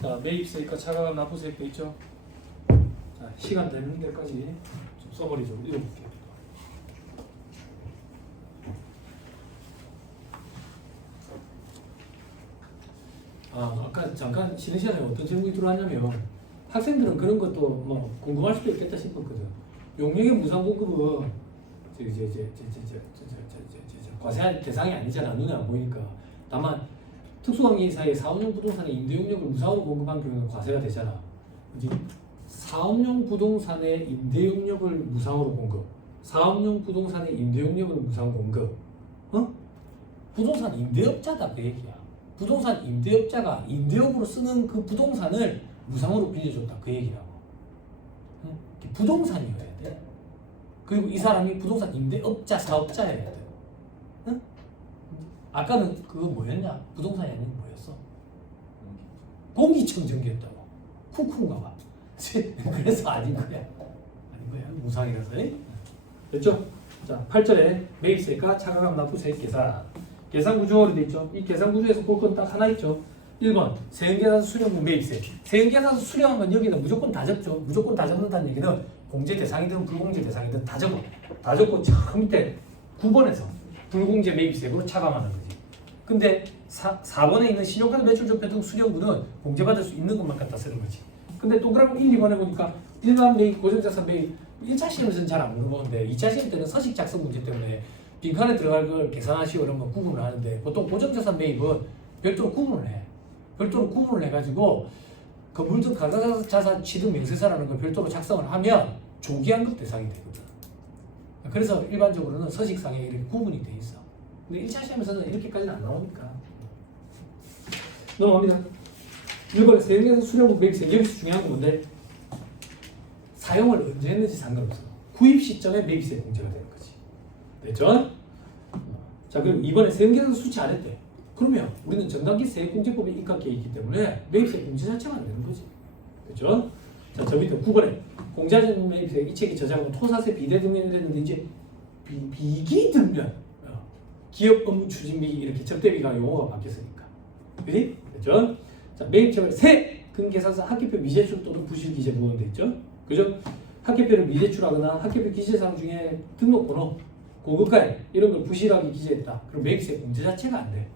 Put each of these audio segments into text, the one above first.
자, 매입세입과 차감한 납부세입도 있죠. 자, 시간 되는 데까지 좀 써버리죠. 읽어볼게요. 아까 잠깐 쉬는 시간에 어떤 질문이 들어왔냐면 학생들은 그런 것도 뭐 궁금할 수도 있겠다 싶었거든. 용역의 무상 공급은 과세 대상이 아니잖아. 눈에 안 보이니까. 다만 특수관계사의 사업용 부동산의 임대용역을 무상으로 공급한 경우는 과세가 되잖아. 그지? 사업용 부동산의 임대용역을 무상으로 공급. 사업용 부동산의 임대용역을 무상 공급. 어? 부동산 임대업자다 그 얘기야. 부동산 임대업자가 임대업으로 쓰는 그 부동산을 무상으로 빌려줬다 그 얘기라고. 응? 부동산이어야 돼. 그리고 이 사람이 부동산 임대업자 사업자여야 돼. 응? 아까는 그거 뭐였냐? 부동산이 아니고 뭐였어? 공기청정기였다고. 쿵쿵가 봐. 그래서 아닌 거야. 아닌 거야. 무상이라서. 됐죠? 자, 8절에 매입세가 차감한 납부세 계산. 계산 구조로 돼 있죠. 이 계산 구조에서 볼 건 딱 하나 있죠. 1번 세금계산 수령분 매입세. 세금계산 수령하면 여기는 무조건 다 적죠. 무조건 다 적는다는 얘기는 공제 대상이든 불공제 대상이든 다 적어. 다 적고 저 밑에 9번에서 불공제 매입세로 차감하는 거지. 근데 4번에 있는 신용카드 매출조표 등 수령분은 공제받을 수 있는 것만 갖다 쓰는 거지. 근데 동그라미 1, 2번에 보니까 일반 매입, 고정자산 매입 1차 시험에서는 잘 안 물어보는데 2차 시험 때는 서식 작성 문제 때문에 빈칸에 들어갈 걸 계산하시오 이런 거 구분을 하는데 보통 고정자산 매입은 별도로 구분을 해. 별도로 구분을 해가지고 건물등 가상자산 취득 명세서라는 걸 별도로 작성을 하면 조기환급 대상이 되거든. 그래서 일반적으로는 서식상에 이렇게 구분이 돼 있어. 근데 1차 시험에서는 이렇게까지는 안 나오니까. 넘어갑니다. 1번에 세금계산 수령분 매입세. 여기서 중요한 건 뭔데? 사용을 언제 했는지 상관없어. 구입 시점에 매입세 공제가 되는 거지. 됐죠? 자, 그럼 이번에 세금계산 수치 안 했대. 그러면 우리는 전단기 세액공제법에 입각해 있기 때문에 매입세 공제 자체가 안 되는 거지. 됐죠? 자, 저 밑에 9번에 공제하는 매입세 이 책이 저작은 토사세 비대 등면을 했는데 이제 비기 등면 기업 업무 추진비 이렇게 접대비가 용어가 바뀌었으니까. 그지? 됐죠? 자, 매입처벌 세 근계산서 학계표 미제출 또는 부실 기재 부분 돼 있죠? 그죠? 학계표를 미제출하거나 학계표 기재사항 중에 등록번호, 고급가액 이런 걸 부실하게 기재했다. 그럼 매입세 공제 자체가 안 돼.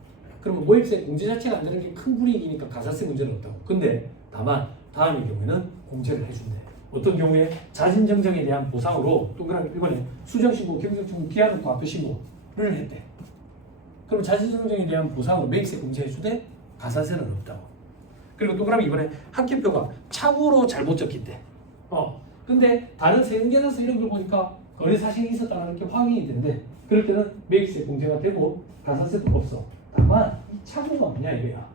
그러면 모입세 공제 자체가 안 되는 게 큰 불이익이니까 가산세 문제는 없다고. 근데 다만 다음의 경우에는 공제를 해준대. 어떤 경우에 자진정정에 대한 보상으로 동그라미 1번에 수정신고, 경정신고, 기한후 과표신고를 했대. 그럼 자진정정에 대한 보상으로 매입세 공제해주되 가산세는 없다고. 그리고 동그라미 2번에 학계표가 착오로 잘못 적힌대. 근데 다른 세금계산서 이런 걸 보니까 거래 사실이 있었다는 게 확인이 된대. 그럴 때는 매입세 공제가 되고 가산세도 없어. 다만 이 착오가 뭐냐 이거야.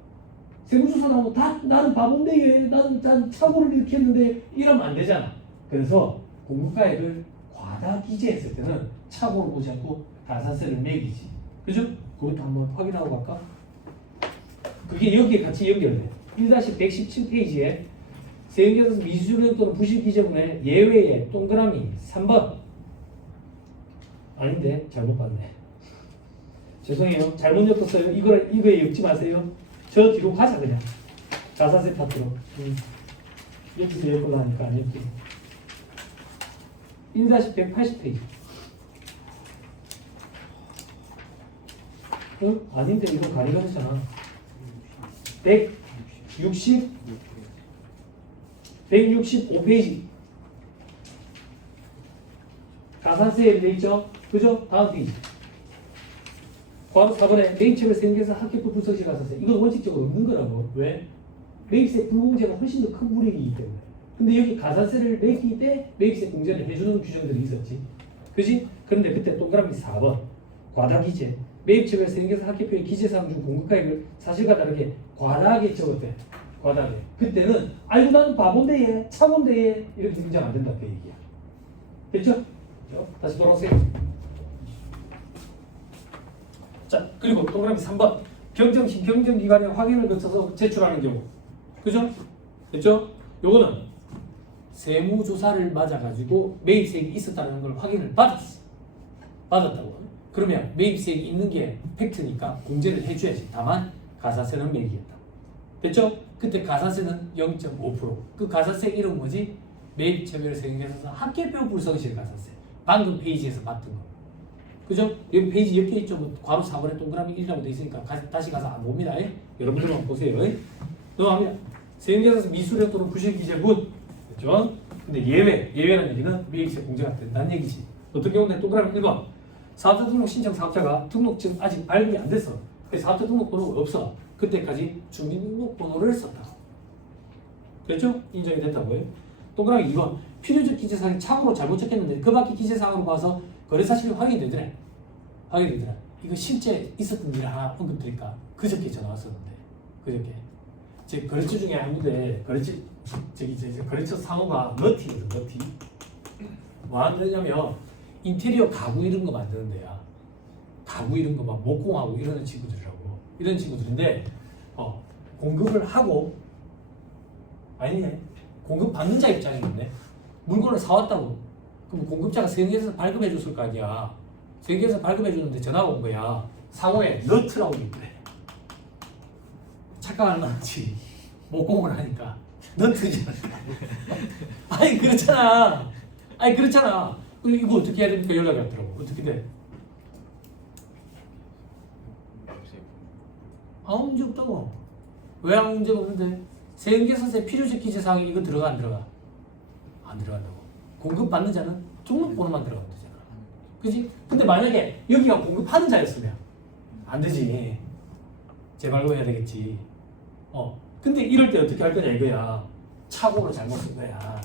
세무조사 나오면 다 나는 바본데 얘 나는 착오를 이렇게 했는데 이러면 안 되잖아. 그래서 공급가액을 과다 기재했을 때는 착오를 보지 않고 가산세를 매기지. 그죠? 그것도 한번 확인하고 갈까? 그게 여기에 같이 연결돼. 1-117페이지에 세금계산서 미수령 또는 부실기재분의 예외의 동그라미 3번. 아닌데 잘못 봤네. 죄송해요. 잘못 엮었어요. 이거에 엮지 마세요. 저 뒤로 가자 그냥. 가산세 파트로. 여기서 엮으려니까 안 엮여. 1-180페이지. 아닌데 이거 가리가 되잖아. 165페이지. 가산세에 돼 있죠? 그죠? 다음 페이지. 괄호 4번에 매입처벌 세금계산 학계표 분석시 가산세. 이건 원칙적으로 없는 거라고. 왜? 매입세 불공제가 훨씬 더 큰 불이익이기 때문에. 근데 여기 가산세를 매길 때 매입세 공제를 해주는 규정들이 있었지. 그지? 그런데 그때 동그라미 4번. 과다기재. 매입처벌 세금계산 학계표의 기재사항 중 공급가액을 사실과 다르게 과다하게 적었대. 과다하게. 그때는 아이고 나는 바본데 얘, 차본데 얘 이렇게 등장 안 된다 그 얘기야. 됐죠? 다시 돌아오세요. 자, 그리고 동그라미 3번. 경정시 경정기관의 확인을 거쳐서 제출하는 경우. 그죠? 됐죠? 요거는 세무조사를 맞아가지고 매입세액이 있었다는 걸 확인을 받았다고. 그러면 매입세액이 있는 게 팩트니까 공제를 해줘야지. 다만 가산세는 매기겠다. 됐죠? 그때 가산세는 0.5%. 그 가산세 이름 뭐지? 매입체별 세금계산서 합계표 불성실 가산세. 방금 페이지에서 봤던 거. 그죠? 여기 페이지 엮여 있죠? 뭐 괄호 4번에 동그라미 1이라고 돼 있으니까 다시 가서 안 봅니다. 여러분들만 보세요. 넘어갑니다. 세금계산서 미수령 또는 부실기재분. 그죠? 근데 예외라는 얘기는 매입세 공제가 된다는 얘기지. 어떤 경우는 동그라미 1번. 사업자 등록 신청 사업자가 등록증 아직 발급이 안 됐어. 그래서 사업자 등록번호가 없어. 그때까지 주민등록번호를 썼다. 그렇죠? 인정이 됐다고요. 동그라미 2번. 필요적 기재사항이 참고로 잘못 적혔는데 그 밖에 기재사항으로 봐서 거래사실이 확인되더래. 이거 실제 있었던 일을 하나 언급드릴까? 그저께 전화 왔었는데. 그저께. 제 거래처 중에 아닌데 거래처 상호가 너티거든. 뭐 하느냐면 인테리어 가구 이런 거 만드는 데야. 가구 이런 거 막 목공하고 이러는 친구들이라고. 이런 친구들인데 공급을 하고 아니네. 공급 받는 자 입장이었네. 물건을 사왔다고. 그럼 공급자가 세계에서 발급해 줬을 거 아니야. 세계에서 발급해 줬는데 전화가 온 거야. 상호에 너트라고 있대. 착각하는 거지. 목공을 하니까 너트잖아. 아니 그렇잖아. 이거 어떻게 해야 됩니까? 연락이 왔더라고. 어떻게 돼? 아무 문제 없다고. 왜 아무 문제가 없는데? 세금계산서에 필요적 기재사항이 이거 들어가 안 들어가? 안 들어간다고. 공급받는 자는 등록번호만 들어가면 되잖아. 그지? 근데 만약에 여기가 공급하는 자였으면 안 되지. 재발급해야 되겠지. 근데 이럴 때 어떻게 할 거냐 이거야. 착오로 잘못 쓴 거야.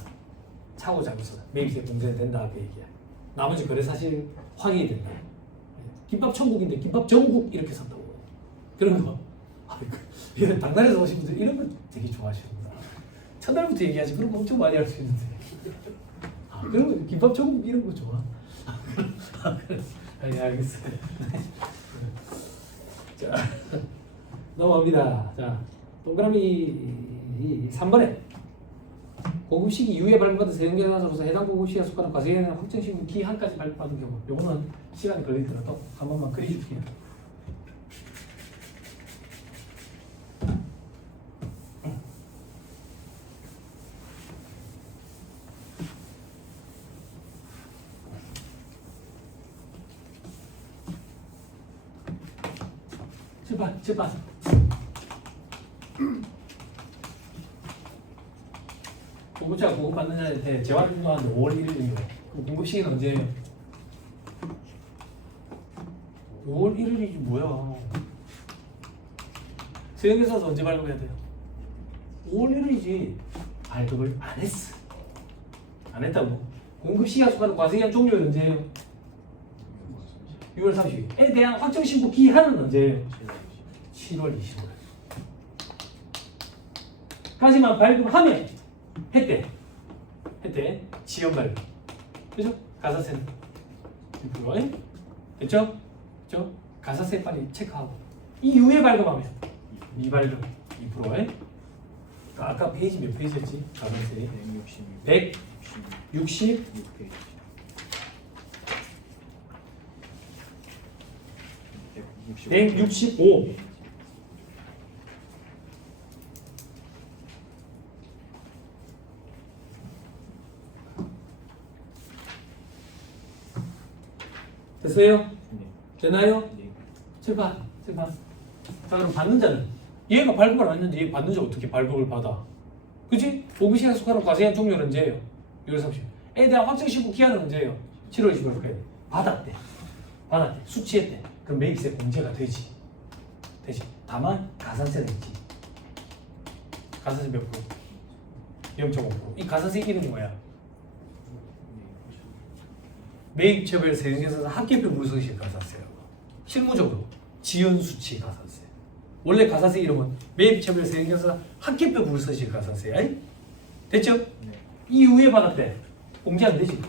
착오 잘못 썼다. 매입세 공제가 된다 그 얘기야. 나머지 거래 사실 확인이 된다. 김밥 천국인데 김밥 전국 이렇게 썼다고. 그런 거. 이런 당나라에서 오신 분들 이런 거 되게 좋아하시는구나. 첫날부터 얘기하지. 그런 거 엄청 많이 할 수 있는데. 그런 거 김밥 전국 이런 거 좋아. 아니 알겠어요. 자 넘어갑니다. 자 동그라미 3번에 공급 시기 이후에 발급받은 세금계산서로서 해당 공급 시기가 속하는 과세에는 확정 시금 기한까지 발급받은 경우, 요거는 시간이 걸리더라도 한 번만 그려줄게요. 칠판. 공급자가 공급받는 자한테 재활을 주도하는데 5월 1일이에요. 그럼 공급 시기는 언제예요? 5월 1일이지 뭐야. 세금계산서 언제 발급해야 돼요? 5월 1일이지. 발급을 안 했어. 안 했다고. 공급 시기가 속하는 과세기한 종료는 언제예요? 6월 30일에 대한 확정신고 기한은 언제예요? 7월 25일. 까지만 발급하면 했대. 지연 발급. 그죠? 가사세는 2%. 됐죠? 가사세 빨리 체크하고. 이 이후에 발급하면 미발급 2%. 아까 페이지 몇 페이지였지? 가사세 165. 됐어요? 네. 되나요? 네. 칠판. 자 그럼 받는 자는 얘가 발급을 안 했는데 얘 받는 자 어떻게 발급을 받아? 그치? 공급시간 속하는 과세한 종료는 언제예요? 6월 30일. 에 대한 확정신고 기한은 언제예요? 7월 25일. 받았대. 수취했대. 그럼 매입세 공제가 되지. 다만 가산세는 있지. 가산세 몇 프로? 0.5%. 이 가산세 이름이 뭐야? 매입처별 세금계산서 합계표 물성실 가산세라고. 실무적으로 지연수치 가산세. 원래 가산세 이름은 매입처별 세금계산서 합계표 물성실 가산세야. 됐죠? 네. 이 이후에 받았대. 공제 안 되지.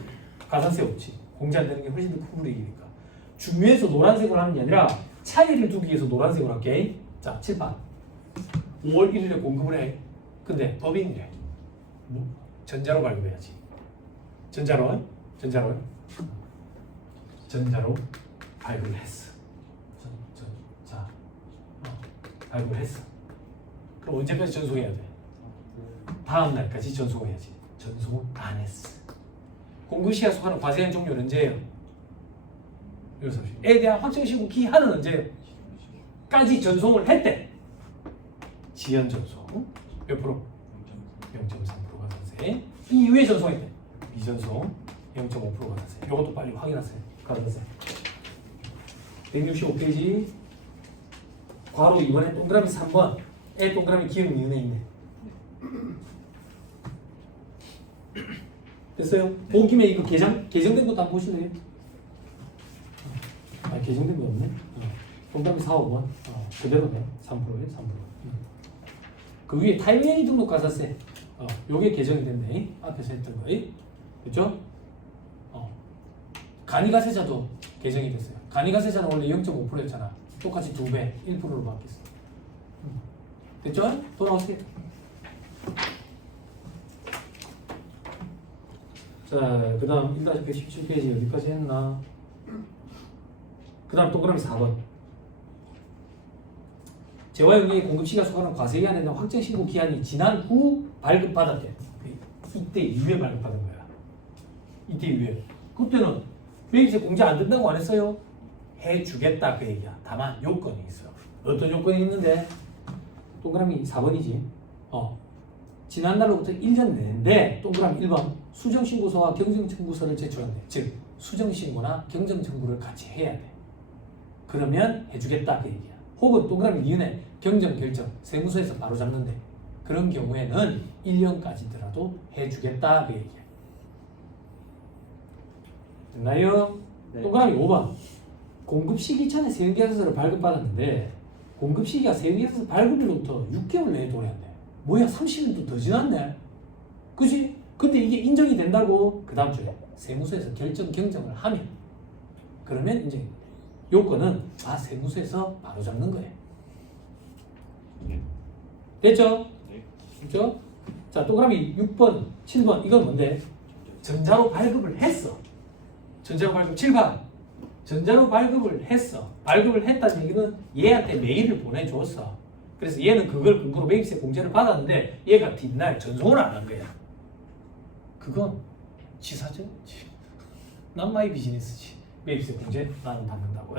가산세 없지. 공제 안 되는 게 훨씬 더 큰 불이익이니까. 중요해서 노란색으로 하는 게 아니라 차이를 두기 위해서 노란색으로 할게. 자, 칠판. 5월 1일에 공급을 해. 근데 법인이래. 뭐? 전자로 발급해야지. 전자로 발급을 했어. 발급을 했어. 그럼 언제까지 전송해야 돼? 다음 날까지 전송해야지. 전송을 안 했어. 공급시가 속하는 과세한 종료는 언제예요? 에 대한 확정신고 기한은 언제예요? 까지 전송을 했대. 지연 전송 몇 프로? 0.3%가 과세. 이후에 전송했대. 미전송 0.5%가 과세. 이것도 빨리 확인하세요. 가르세요. 165페이지 괄호 2번에 동그라미 3번 에 동그라미 기억 니은에 있네. 됐어요? 본 김에 이거 개정된 것도 한번 보실래요? 아, 개정된 거 없네. 동그라미 4, 5번 그대로네. 3%에 3%. 그 위에 타이밍 등록 가사세. 요게 개정이 됐네. 앞에서 했던 거. 그렇죠? 간이가세자도 개정이 됐어요. 간이가세자는 원래 0.5%였잖아. 똑같이 2배, 1%로 바뀌었어. 됐죠? 돌아오세요. 자, 그 다음 1-117페이지 어디까지 했나? 그 다음 동그라미 4번. 재화 용액의 공급시가 속하는 과세기한에 대한 확정신고 기한이 지난 후 발급받았대. 이때 이후에 발급받은 거야. 이때 이후에. 그때는 매입세 공제 안 된다고 안 했어요? 해주겠다 그 얘기야. 다만 요건이 있어. 어떤 요건이 있는데? 동그라미 4번이지. 지난날로부터 1년 내내 동그라미 1번 수정신고서와 경정청구서를 제출한대. 즉 수정신고나 경정청구를 같이 해야 돼. 그러면 해주겠다 그 얘기야. 혹은 동그라미 니은에 경정결정 세무서에서 바로 잡는데 그런 경우에는 1년까지더라도 해주겠다 그 얘기야. 됐나요? 네. 동그라미 5번 공급시기 전에 세금계산서를 발급받았는데 공급시기가 세금계산서 발급일로부터 6개월 내에 도래한대. 뭐야 30일도 더 지났네. 그지? 근데 이게 인정이 된다고 그 다음 주에 세무서에서 경정을 하면 그러면 인정이 돼. 요건은 세무서에서 바로 잡는 거예요. 됐죠? 네. 됐죠? 자, 동그라미 6번, 7번 이건 뭔데? 전자로 발급을 했어. 전자로 발급 7번. 전자로 발급을 했어. 발급을 했다는 얘기는 얘한테 메일을 보내줬어. 그래서 얘는 그걸 근거로 매입세 공제를 받았는데 얘가 뒷날 전송을 안 한 거야. 그건 지사죠. 난 마이 비즈니스지. 매입세 공제 나는 받는다고.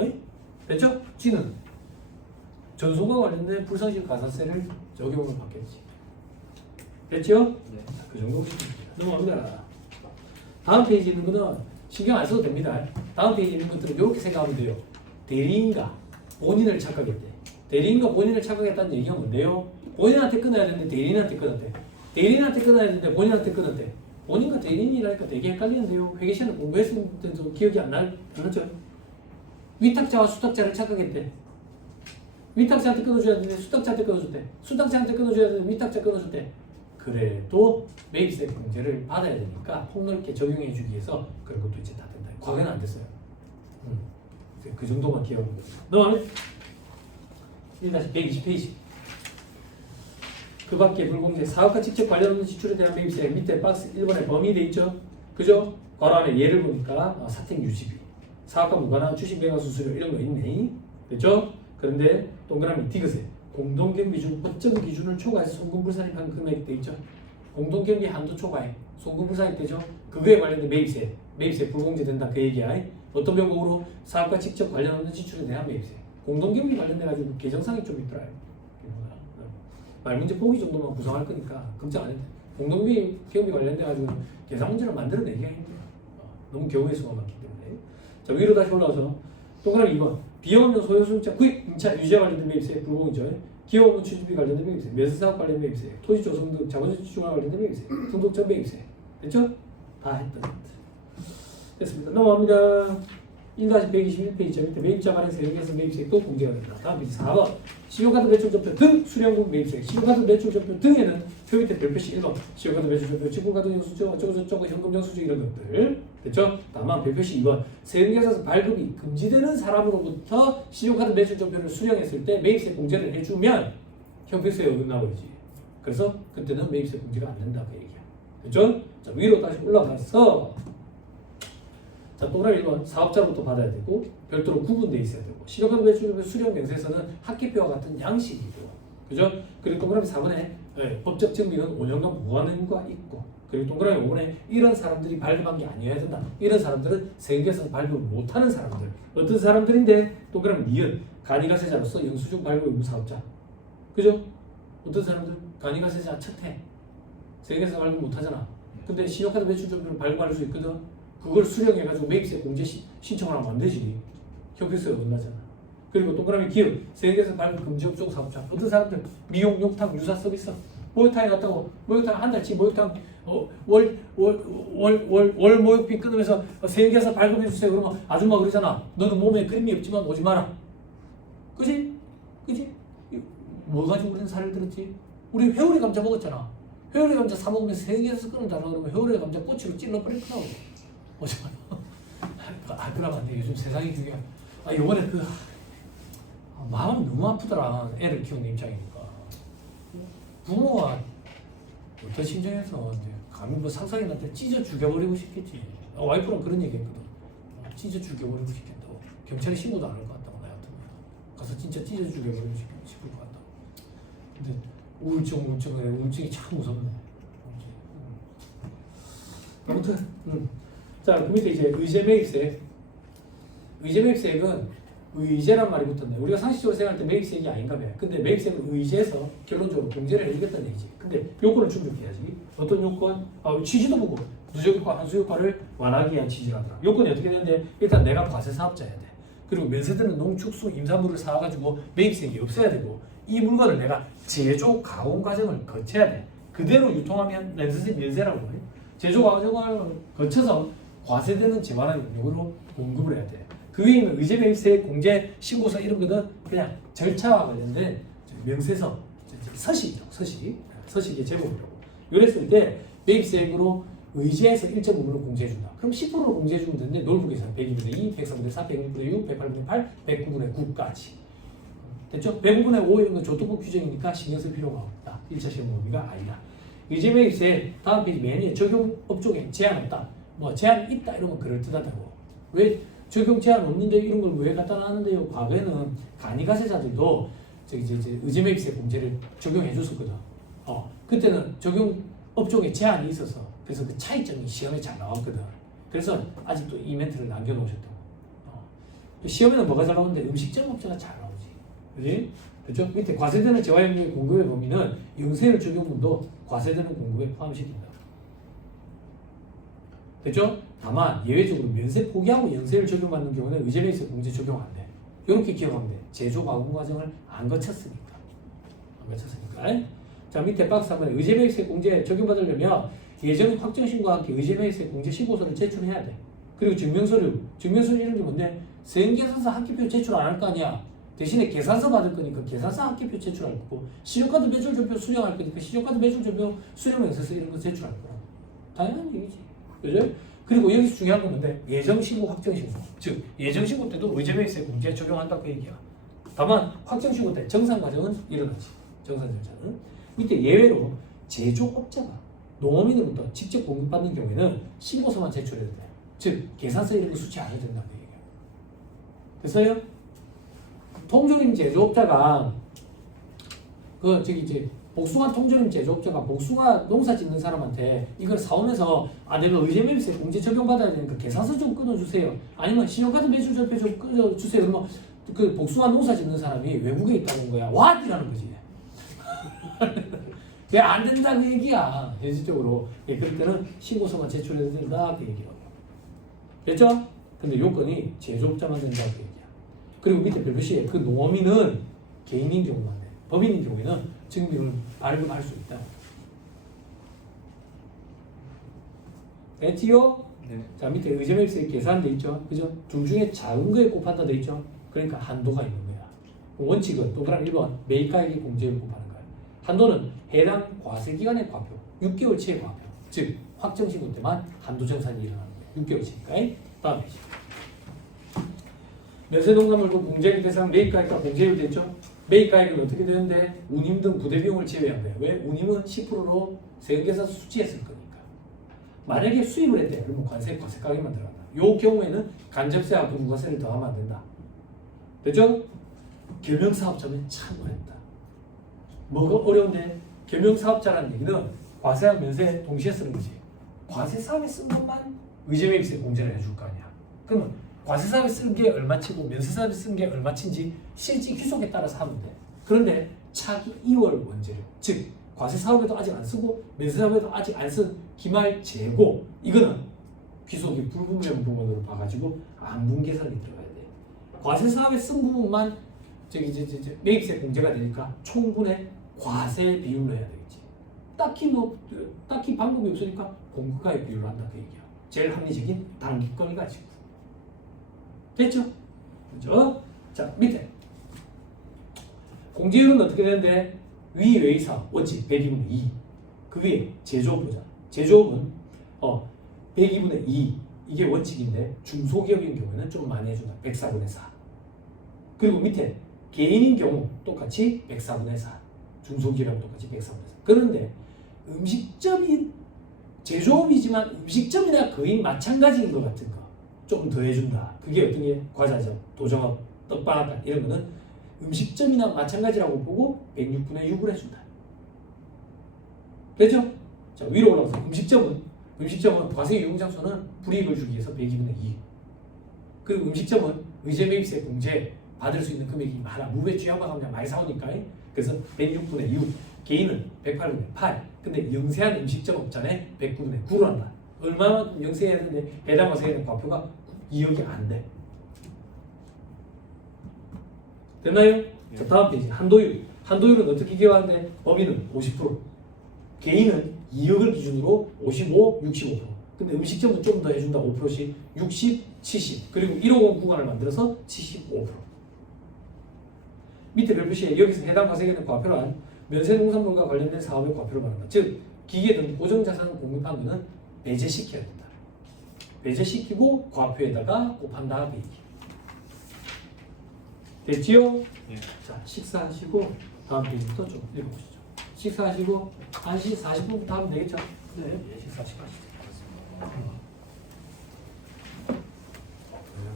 됐죠? 지는 전송과 관련된 불상식 가산세를 적용을 받겠지. 됐죠? 네. 그 정도 보시면 됩니다. 넘어갑니다. 다음 페이지에 있는 거는 신경 안 써도 됩니다. 다음 페이지에 있는 것들은 이렇게 생각하면 돼요. 대리인과 본인을 착각했대. 대리인과 본인을 착각했다는 얘기가 뭔데요? 본인한테 끊어야 되는데 대리인한테 끊었대. 대리인한테 끊어야 되는데 본인한테 끊었대. 본인과 대리인이라니까 되게 헷갈리는데요. 회계 시간에 공부했으면 기억이 안 나죠? 위탁자와 수탁자를 착각했대. 위탁자한테 끊어줘야 되는데 수탁자한테 끊어줬대. 수탁자한테 끊어줘야 되는데 위탁자 끊어줬대. 그래도 매입세 공제를 받아야 되니까 폭넓게 적용해 주기 위해서 그런 것도 이제 다 된다. 과거에는 안 됐어요. 그 정도만 기억하면 돼요. 넘어가면 1-120페이지. 그 밖에 불공제 사업과 직접 관련 없는 지출에 대한 매입세 밑에 박스 1번에 범위 돼 있죠. 그죠? 괄호 안에 예를 보니까 사택 유지비, 사업과 무관한 주식 매각 수수료 이런 거 있네. 됐죠? 그런데 동그라미 디귿에 공동경비 중 법정 기준을 초과해서 송금불산입한 금액이 돼 있죠. 공동경비 한도 초과해 송금불산입 되죠. 그거에 관련된 매입세 불공제 된다 그 얘기야. 어떤 명목으로 사업과 직접 관련 없는 지출에 대한 매입세. 공동경비 관련돼 가지고 개정상이 좀 있더라요. 말문제 보기 정도만 구성할 거니까 걱정 안 해도 돼. 공동경비 관련돼 가지고 계산 문제를 만들어내기가 힘들어. 너무 경우의 수가 많기 때문에. 자, 위로 다시 올라와서 동그라미 2번 비용 없는 소요 수용자 구입 임차 유지와 관련된 매입세 불공이죠. 기업 없는 취득비 관련된 매입세, 매수사업 관련 매입세, 토지 조성 등 자본주의 지출과 관련된 매입세, 등록전 매입세. 됐죠? 다 했던 것. 됐습니다. 넘어갑니다. 1-121페이지 밑에 매입자 발행 세액에서 매입세액도 공제가 된다. 다음 페이지 4번 신용카드 매출점표 등 수령금 매입세액. 신용카드 매출점표 등에는 표 밑에 별표시 1번 신용카드 매출점표, 직불카드 영수증, 어쩌고저쩌고 현금 영수증 이런 것들. 됐죠? 다만 별표시 2번 세금계산서 발급이 금지되는 사람으로부터 신용카드 매출점표를 수령했을 때 매입세 공제를 해주면 형평성이 어긋나버리지. 그래서 그때는 매입세 공제가 안 된다 그 얘기야. 됐죠? 자, 위로 다시 올라가서 자, 동그라미 1번 사업자부터 받아야 되고 별도로 구분돼 있어야 되고 신용카드 매출점표 수령 명세서는 학기표와 같은 양식이고 그죠? 그리고 동그라미 4번에 법적 증빙은 5년간 무한 의무가 있고, 그리고 동그라미 5번에 이런 사람들이 발급한 게 아니어야 된다. 이런 사람들은 세계에서 발급을 못하는 사람들. 어떤 사람들인데 동그라미 니은 간이가세자로서 영수증 발급 의무 사업자. 그죠? 어떤 사람들 간이가세자 첫해 세계에서 발급 못하잖아. 근데 신용카드 매출점표를 발급할 수 있거든. 그걸 수령해가지고 매입세 공제 신청을 하면 안 되지. 형평세가 끝나잖아. 그리고 동그라미 기업 세계에서 발급 금지 업종 사업자. 어떤 사람들 미용, 욕탕, 유사 서비스 목욕탕에 갔다고 목욕탕 한 달치 목욕탕 월 목욕비 끊으면서 세계에서 발급해 주세요. 그러면 아줌마 그러잖아. 너는 몸에 그림이 없지만 오지 마라. 그지? 그지? 뭐 가지고 우리는 살을 들었지? 우리 회오리 감자 먹었잖아. 회오리 감자 사 먹으면 세계에서 끊는다 그러면 회오리 감자 꼬치로 찔러버릴 거라고. 오지 마라. 그러면 안 돼. 요즘 세상이 중요해. 요번에 마음이 너무 아프더라. 애를 키우는 입장이니까. 부모가 어떤 심정에서 감히 뭐 상상이한테 찢어 죽여버리고 싶겠지. 와이프랑 그런 얘기 했거든. 찢어 죽여버리고 싶겠다고. 경찰에 신고도 안 할 것 같다고. 나 같으면 가서 진짜 찢어 죽여버리고 싶을 것 같다고. 근데 우울증이 참 무섭네. 아무튼 자, 그 밑에 이제 의제 매입세. 의제 매입세액은 의제란 말이 붙었네. 우리가 상식적으로 생각할 때 매입세액이 아닌가 봐요. 근데 매입세액은 의제에서 결론적으로 공제를 해주겠다는 얘기지. 근데 요건을 충족해야지. 어떤 요건? 취지도 보고 누적효과, 한수효과를 완화하기 위한 취지라더라. 요건이 어떻게 되는데 일단 내가 과세 사업자여야 돼. 그리고 면세되는 농축수 임산물을 사가지고 매입세액이 없어야 되고 이 물건을 내가 제조 가공 과정을 거쳐야 돼. 그대로 유통하면 면세라고 해. 제조 과정을 거쳐서 과세되는 재반환 용역으로 공급을 해야 돼. 그 외에 있는 의제 매입세 공제 신고서 이런 거는 그냥 절차와 관련된 명세서 서식이죠. 서식의 제목이라고. 이랬을 때 매입세액으로 의제에서 일정 부분을 공제해준다. 그럼 10%를 공제해주면 되는데 놀부 계산 102분의 2, 103분의 4, 106분의 6, 108분의 8, 109분의 9까지. 됐죠? 109분의 5 이런 건 조건부 규정이니까 신경 쓸 필요가 없다. 1차 시험 범위가 아니다. 의제 매입세 다음 페이지 맨 위에 적용 업종에 제한 없다. 뭐 제한이 있다 이러면 그럴듯하다고. 왜 적용 제한 없는데 이런 걸 왜 갖다 놨는데요? 과거에는 간이가세자들도 이제 의제 매입세 공제를 적용해 줬었거든. 그때는 적용 업종에 제한이 있어서 그래서 그 차이점이 시험에 잘 나왔거든. 그래서 아직도 이 멘트를 남겨놓으셨다고. 시험에는 뭐가 잘 나오는데 음식점 업체가 잘 나오지. 그지? 그렇죠? 밑에 과세되는 재화용료의 공급의 범위는 영세율 적용분도 과세되는 공급에 포함시킨다. 됐죠? 다만 예외적으로 면세 포기하고 영세율 적용받는 경우는 의제 매입세 공제 적용 안 돼. 이렇게 기억하면 돼. 제조 가공 과정을 안 거쳤으니까. 자, 밑에 박스 한번 의제 매입세 공제 적용받으려면 예정 확정 신고와 함께 의제 매입세 공제 신고서를 제출해야 돼. 그리고 증명서류 이런 게 뭔데? 세금계산서 합계표 제출 안 할 거 아니야. 대신에 계산서 받을 거니까 계산서 합계표 제출할 거고, 신용카드 매출점표 수령할 거니까 신용카드 매출점표 수령 명세서 이런 거 제출할 거야. 당연한 얘기지. 그죠? 그리고 여기서 중요한 건 뭔데? 예정신고, 확정신고. 즉, 예정신고 때도 의제매입세 공제 적용한다 그 얘기야. 다만 확정신고 때 정산 과정은 일어나지. 정산 절차는. 밑에 예외로 제조업자가 농업인으로부터 직접 공급받는 경우에는 신고서만 제출해도 돼. 즉, 계산서 이런 거 수치 안 해도 된다는 얘기야. 됐어요? 통조림 제조업자가 이제 복숭아 통조림 제조업자가 복숭아 농사 짓는 사람한테 이걸 사오면서 내가 의제 매입세 공제 적용받아야 되니까 계산서 좀 끊어주세요. 아니면 신용카드 매출점표 좀 끊어주세요. 그러면 그 복숭아 농사 짓는 사람이 외국에 있다는 거야. 왓이라는 거지. 왜 안 된다 그 얘기야. 현실적으로. 그럴 때는 신고서만 제출해야 된다 그 얘기라고. 됐죠? 근데 요건이 제조업자만 된다 그 얘기야. 그리고 밑에 별표시에 그 농어민은 개인인 경우만 돼. 법인인 경우에는 증빙을 발급할 수 있다. 됐지요? 네. 자, 밑에 의제 매입세 계산돼 있죠? 그죠? 둘 중에 작은 거에 곱한다 돼 있죠? 그러니까 한도가 있는 거야. 원칙은 동그라미 1번 매입가액의 공제를 곱하는 거야. 한도는 해당 과세기간의 과표, 6개월치의 과표. 즉, 확정신고 때만 한도 정산이 일어나는 거야. 6개월치니까. 다음 페이지. 면세농산물도 공제액 대상 매입가액과 공제율 됐죠? 매입가액은 어떻게 되는데 운임 등 부대비용을 제외한 거예요. 왜? 운임은 10%로 세금계산서 수치했을 거니까. 만약에 수입을 했대. 그러면 과세가격만 들어간다. 이 경우에는 간접세와 부가세를 더하면 안 된다. 됐죠? 결명사업자는 참 어렵다. 뭐가 어려운데? 겸용사업자라는 얘기는 과세와 면세 동시에 쓰는 거지. 과세사업에 쓴 것만 의제매입세 공제를 해줄 거 아니야. 그러면 과세사업에 쓴 게 얼마치고 면세사업에 쓴 게 얼마치인지 실질 규속에 따라서 하면 돼. 그런데 차기 2월 원재료, 즉 과세사업에도 아직 안 쓰고 면세사업에도 아직 안 쓴 기말 재고, 이거는 귀속이 불분명 부분으로 봐가지고 안분 계산이 들어가야 돼. 과세사업에 쓴 부분만 매입세 공제가 되니까 총분의 과세 비율로 해야 되겠지. 딱히 방법이 없으니까 공급가액 비율로 한다 그 얘기야. 제일 합리적인 단기권을 가지고. 됐죠? 그죠? 자, 밑에 공제율은 어떻게 되는데, 위 외의사 원칙 102분의 2. 그 위에 제조업 보자. 제조업은 102분의 2 이게 원칙인데 중소기업인 경우에는 좀 많이 해준다. 104분의 4. 그리고 밑에 개인인 경우 똑같이 104분의 4. 중소기업이랑 똑같이 104분의 4. 그런데 음식점이 제조업이지만 음식점이나 거의 마찬가지인 것 같은 거 조금 더 해준다. 그게 어떤 게 과자점, 도정업, 떡방앗간 이런 거는 음식점이나 마찬가지라고 보고 106분의 6을 해준다. 됐죠? 자, 위로 올라가서 음식점은 과세 유용장소는 불이익을 주기 위해서 102분의 2. 그리고 음식점은 의제매입세 공제 받을 수 있는 금액이 많아. 무배추 양반감량 많이 사오니까. 그래서 106분의 6. 개인은 108분의 8. 근데 영세한 음식점 업자는 109분의 9로 한다. 얼마만큼 영세해야 되는데 배당 과세에는 과표가 2억이 안 돼. 됐나요? 자, 다음 페이지. 한도율. 한도율은 어떻게 기억하는데, 법인은 50%, 개인은 2억을 기준으로 55, 65%. 근데 음식점은 좀 더 해준다. 5%씩 60, 70. 그리고 150 구간을 만들어서 75%. 밑에 별표시에 여기서 해당 과세에는 과표란 면세농산물과 관련된 사업의 과표를 말한다. 즉 기계 등 고정자산을 공급한 거는 배제시켜야 된다. 배제시키고 과표에다가 곱한다. 그 얘기. 됐지요? 예. 자, 식사하시고 다음 페이지부터 좀 읽어보시죠. 식사하시고 1시 40분부터 하면 되겠죠? 네, 식사하시고 하시죠.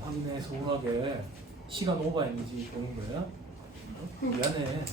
확인해 서운하게 시간 오버했는지 보는 거예요. 미안해.